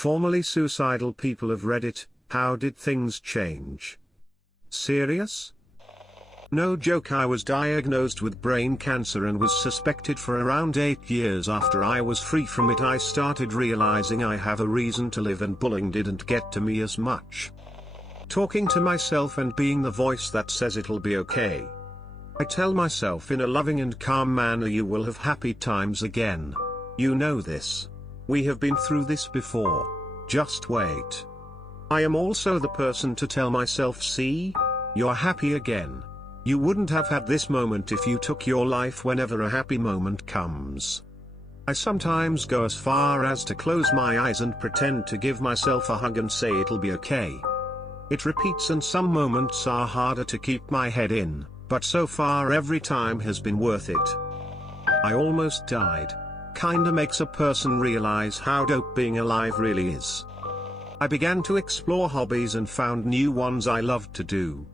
Formerly suicidal people of Reddit, how did things change? Serious? No joke, I was diagnosed with brain cancer and was suspected for around 8 years. After I was free from it, I started realizing I have a reason to live and bullying didn't get to me as much. Talking to myself and being the voice that says it'll be okay. I tell myself in a loving and calm manner, you will have happy times again. You know this. We have been through this before. Just wait. I am also the person to tell myself, see? You're happy again. You wouldn't have had this moment if you took your life whenever a happy moment comes. I sometimes go as far as to close my eyes and pretend to give myself a hug and say it'll be okay. It repeats, and some moments are harder to keep my head in, but so far every time has been worth it. I almost died. Kinda makes a person realize how dope being alive really is. I began to explore hobbies and found new ones I loved to do.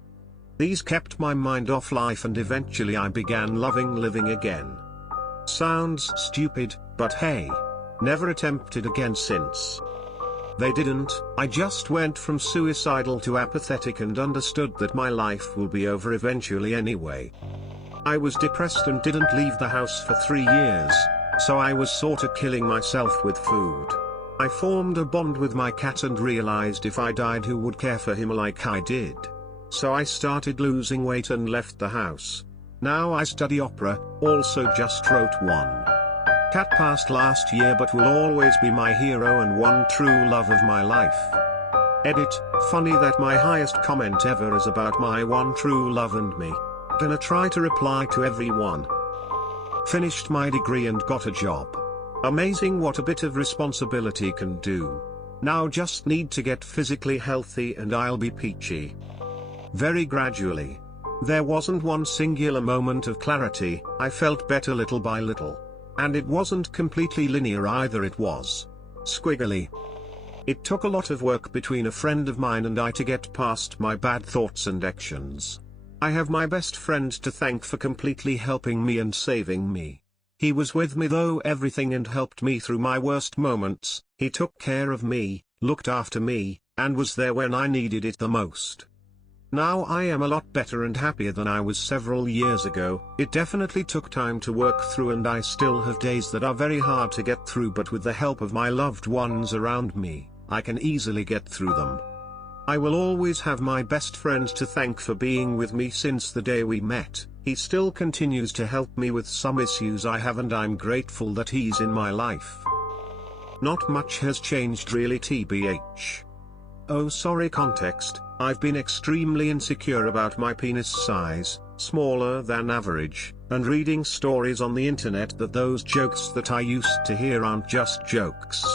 These kept my mind off life and eventually I began loving living again. Sounds stupid, but hey. Never attempted again since. They didn't. I just went from suicidal to apathetic and understood that my life will be over eventually anyway. I was depressed and didn't leave the house for 3 years, so I was sorta killing myself with food. I formed a bond with my cat and realized if I died, who would care for him like I did? So I started losing weight and left the house. Now I study opera, also just wrote one. Cat passed last year but will always be my hero and one true love of my life. Edit, funny that my highest comment ever is about my one true love and me. Gonna try to reply to everyone. Finished my degree and got a job. Amazing what a bit of responsibility can do. Now just need to get physically healthy and I'll be peachy. Very gradually. There wasn't one singular moment of clarity, I felt better little by little. And it wasn't completely linear either, it was squiggly. It took a lot of work between a friend of mine and I to get past my bad thoughts and actions. I have my best friend to thank for completely helping me and saving me. He was with me through everything and helped me through my worst moments. He took care of me, looked after me, and was there when I needed it the most. Now I am a lot better and happier than I was several years ago. It definitely took time to work through and I still have days that are very hard to get through, but with the help of my loved ones around me, I can easily get through them. I will always have my best friend to thank for being with me since the day we met. He still continues to help me with some issues I have and I'm grateful that he's in my life. Not much has changed really, tbh. Oh sorry, context. I've been extremely insecure about my penis size, smaller than average, and reading stories on the internet that those jokes that I used to hear aren't just jokes.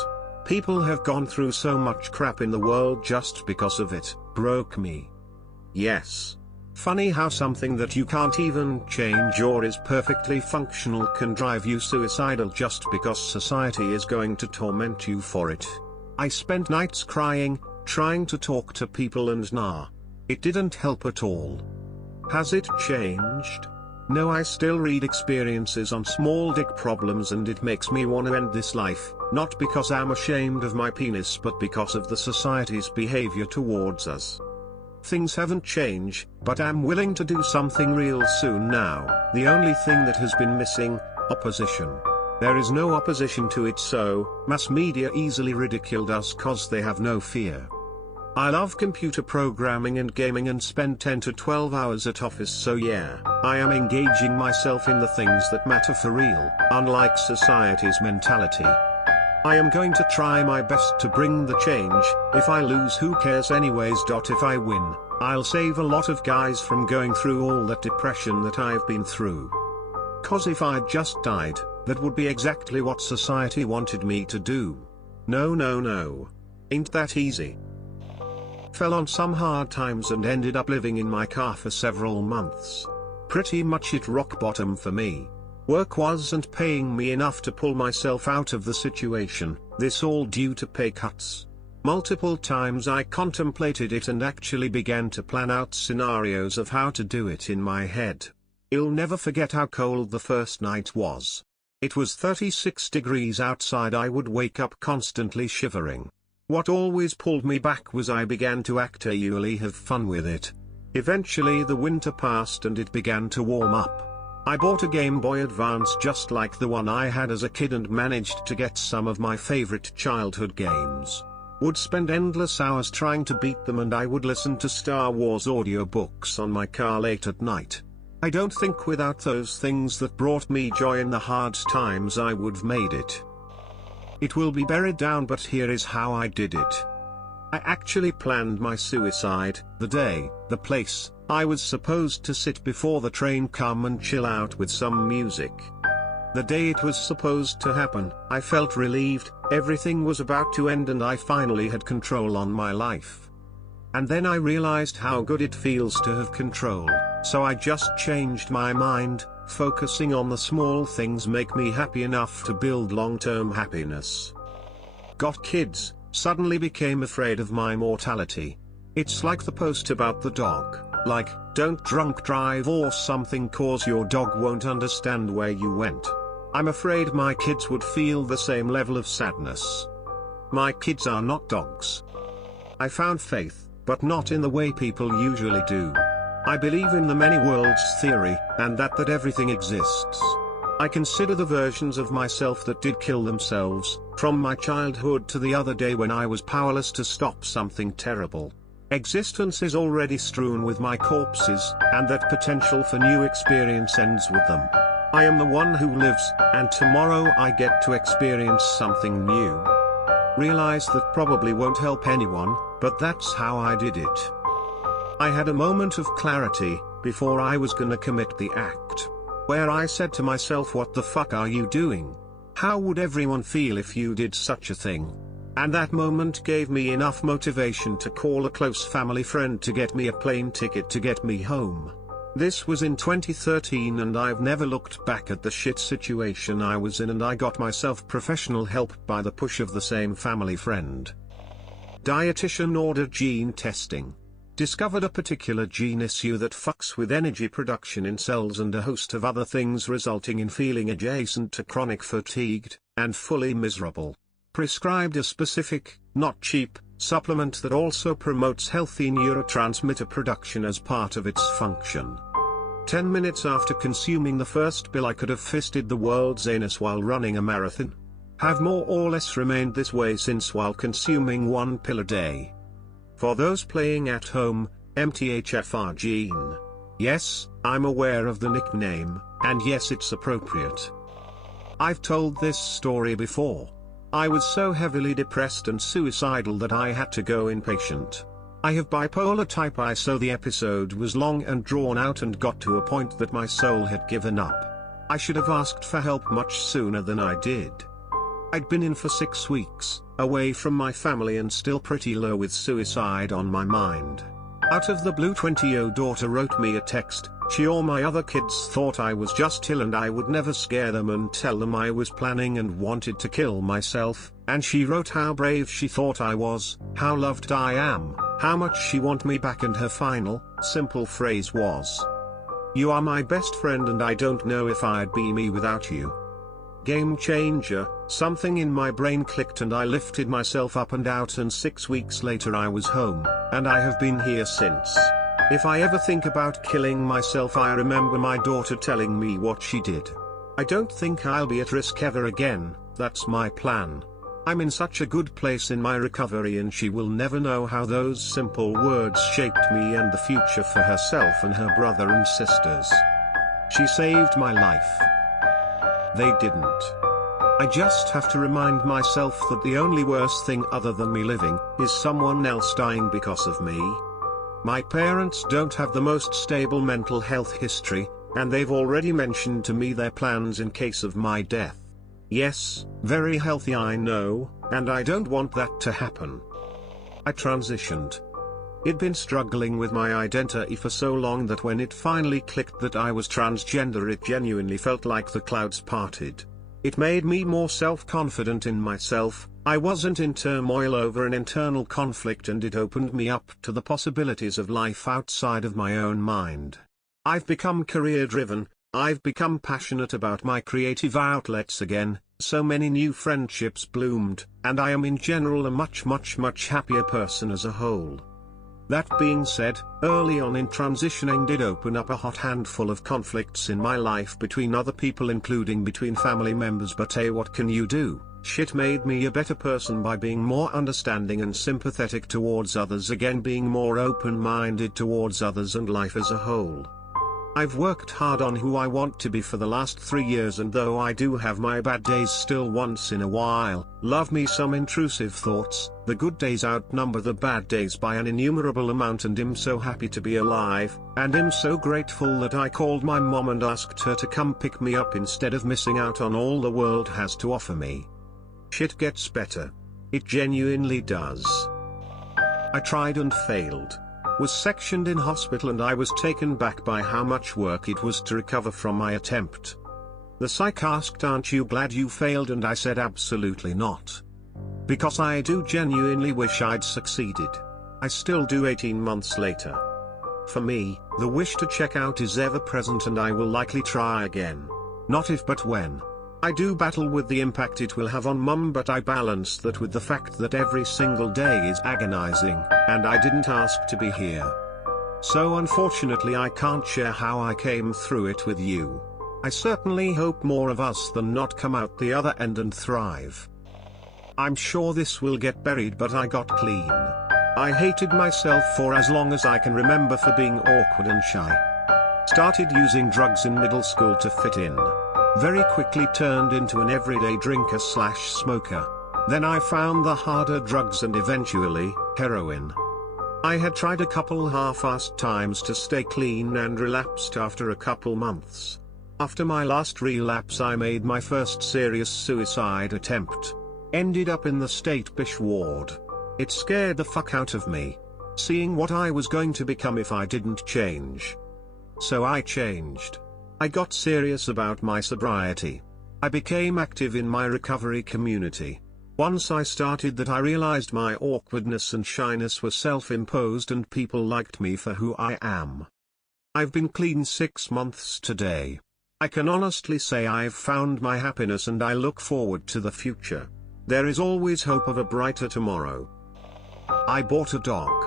People have gone through so much crap in the world just because of it, broke me. Yes. Funny how something that you can't even change or is perfectly functional can drive you suicidal just because society is going to torment you for it. I spent nights crying, trying to talk to people and nah. It didn't help at all. Has it changed? No, I still read experiences on small dick problems and it makes me want to end this life, not because I'm ashamed of my penis but because of the society's behavior towards us. Things haven't changed, but I'm willing to do something real soon now. The only thing that has been missing, opposition. There is no opposition to it, so mass media easily ridiculed us cause they have no fear. I love computer programming and gaming and spend 10 to 12 hours at office, so yeah, I am engaging myself in the things that matter for real, unlike society's mentality. I am going to try my best to bring the change. If I lose, who cares anyways. If I win, I'll save a lot of guys from going through all that depression that I've been through. Cause if I just died, that would be exactly what society wanted me to do. No. Ain't that easy. Fell on some hard times and ended up living in my car for several months. Pretty much hit rock bottom for me. Work wasn't paying me enough to pull myself out of the situation, this all due to pay cuts. Multiple times I contemplated it and actually began to plan out scenarios of how to do it in my head. I'll never forget how cold the first night was. It was 36 degrees outside. I would wake up constantly shivering. What always pulled me back was I began to actually have fun with it. Eventually the winter passed and it began to warm up. I bought a Game Boy Advance just like the one I had as a kid and managed to get some of my favorite childhood games. Would spend endless hours trying to beat them, and I would listen to Star Wars audiobooks on my car late at night. I don't think without those things that brought me joy in the hard times I would've made it. It will be buried down, but here is how I did it. I actually planned my suicide, the day, the place. I was supposed to sit before the train come and chill out with some music. The day it was supposed to happen, I felt relieved, everything was about to end and I finally had control on my life. And then I realized how good it feels to have control, so I just changed my mind, focusing on the small things make me happy enough to build long-term happiness. Got kids, suddenly became afraid of my mortality. It's like the post about the dog, like, don't drunk drive or something cause your dog won't understand where you went. I'm afraid my kids would feel the same level of sadness. My kids are not dogs. I found faith, but not in the way people usually do. I believe in the many worlds theory, and that everything exists. I consider the versions of myself that did kill themselves, from my childhood to the other day when I was powerless to stop something terrible. Existence is already strewn with my corpses, and that potential for new experience ends with them. I am the one who lives, and tomorrow I get to experience something new. Realize that probably won't help anyone, but that's how I did it. I had a moment of clarity, before I was gonna commit the act, where I said to myself, what the fuck are you doing? How would everyone feel if you did such a thing? And that moment gave me enough motivation to call a close family friend to get me a plane ticket to get me home. This was in 2013 and I've never looked back at the shit situation I was in, and I got myself professional help by the push of the same family friend. Dietitian ordered gene testing. Discovered a particular gene issue that fucks with energy production in cells and a host of other things, resulting in feeling adjacent to chronic fatigued, and fully miserable. Prescribed a specific, not cheap, supplement that also promotes healthy neurotransmitter production as part of its function. 10 minutes after consuming the first pill I could have fisted the world's anus while running a marathon. Have more or less remained this way since while consuming one pill a day. For those playing at home, MTHFR gene. Yes, I'm aware of the nickname, and yes, it's appropriate. I've told this story before. I was so heavily depressed and suicidal that I had to go inpatient. I have bipolar type I, so the episode was long and drawn out and got to a point that my soul had given up. I should have asked for help much sooner than I did. I'd been in for 6 weeks, away from my family and still pretty low with suicide on my mind. Out of the blue 20-year-old daughter wrote me a text. She or my other kids thought I was just ill and I would never scare them and tell them I was planning and wanted to kill myself, and she wrote how brave she thought I was, how loved I am, how much she want me back, and her final, simple phrase was, "You are my best friend and I don't know if I'd be me without you." Game changer, something in my brain clicked and I lifted myself up and out, and 6 weeks later I was home, and I have been here since. If I ever think about killing myself, I remember my daughter telling me what she did. I don't think I'll be at risk ever again, that's my plan. I'm in such a good place in my recovery and she will never know how those simple words shaped me and the future for herself and her brother and sisters. She saved my life. They didn't. I just have to remind myself that the only worst thing other than me living is someone else dying because of me. My parents don't have the most stable mental health history, and they've already mentioned to me their plans in case of my death. Yes, very healthy I know, and I don't want that to happen. I transitioned. I'd been struggling with my identity for so long that when it finally clicked that I was transgender, it genuinely felt like the clouds parted. It made me more self-confident in myself. I wasn't in turmoil over an internal conflict, and it opened me up to the possibilities of life outside of my own mind. I've become career-driven, I've become passionate about my creative outlets again, So many new friendships bloomed, and I am in general a much happier person as a whole. That being said, early on in transitioning did open up a hot handful of conflicts in my life between other people, including between family members, but hey, what can you do? Shit made me a better person by being more understanding and sympathetic towards others, again being more open-minded towards others and life as a whole. I've worked hard on who I want to be for the last 3 years, and though I do have my bad days still once in a while, love me some intrusive thoughts, the good days outnumber the bad days by an innumerable amount, and I'm so happy to be alive, and I'm so grateful that I called my mom and asked her to come pick me up instead of missing out on all the world has to offer me. Shit gets better. It genuinely does. I tried and failed. Was sectioned in hospital, and I was taken back by how much work it was to recover from my attempt. The psych asked, "Aren't you glad you failed?" and I said absolutely not. Because I do genuinely wish I'd succeeded. I still do 18 months later. For me, the wish to check out is ever present, and I will likely try again. Not if but when. I do battle with the impact it will have on mum, but I balance that with the fact that every single day is agonizing, and I didn't ask to be here. So unfortunately I can't share how I came through it with you. I certainly hope more of us than not come out the other end and thrive. I'm sure this will get buried, but I got clean. I hated myself for as long as I can remember for being awkward and shy. Started using drugs in middle school to fit in. Very quickly turned into an everyday drinker/smoker. Then I found the harder drugs and eventually, heroin. I had tried a couple half-assed times to stay clean and relapsed after a couple months. After my last relapse I made my first serious suicide attempt. Ended up in the state bish ward. It scared the fuck out of me, seeing what I was going to become if I didn't change. So I changed. I got serious about my sobriety. I became active in my recovery community. Once I started that, I realized my awkwardness and shyness were self-imposed and people liked me for who I am. I've been clean 6 months today. I can honestly say I've found my happiness, and I look forward to the future. There is always hope of a brighter tomorrow. I bought a dog.